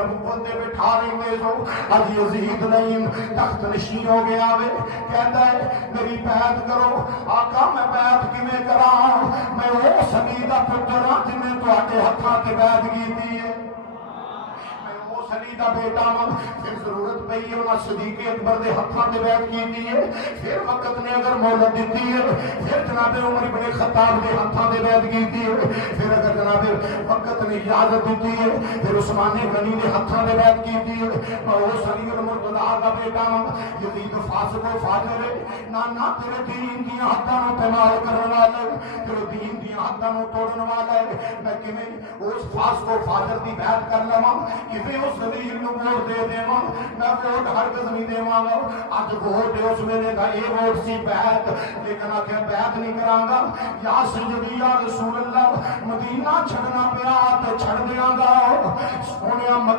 نبوت دے بٹھا رہے سو اج یزید نہیں تخت نشین ہو گیا وے کہندا ہے میری بیعت کرو آقا میں بیعت کیویں کراں میں او سنی دا پتر ہاں جنہیں تواڈے ہتھاں تے بیعت کیتی ہے سلی دا بیٹا وا پھر ضرورت پئی ہے انہاں صدیق اکبر دے ہتھاں تے بیعت کیتی ہے پھر وقت نے اگر مہلت دتی ہے پھر جناب عمر بن خطاب دے ہتھاں تے بیعت کیتی ہے پھر اگر جناب وقت نے اجازت دتی ہے پھر عثمان غنی دے ہتھاں تے بیعت کیتی ہے او سلی المرتضی دا بیٹا وا یزید فاسق و فاجر ہے نہ تیرے دین دی حداں نوں پامال کرن والا تیرے دین دی حداں نوں توڑن والا ہے میں کیویں اس فاسق و فاجر دی بیعت کر لواں کیویں اس ذلیل نو ووٹ دے دیواں میں ووٹ ہرگز نہیں دیواں گا اج ووٹ اس ویلے دا اے ووٹ سی بیعت لیکن آکھیا بیعت نہیں کراں گا یا سیدی یا رسول اللہ مدینہ چھڑنا پیا تے چھڑ دیاں گا سونیا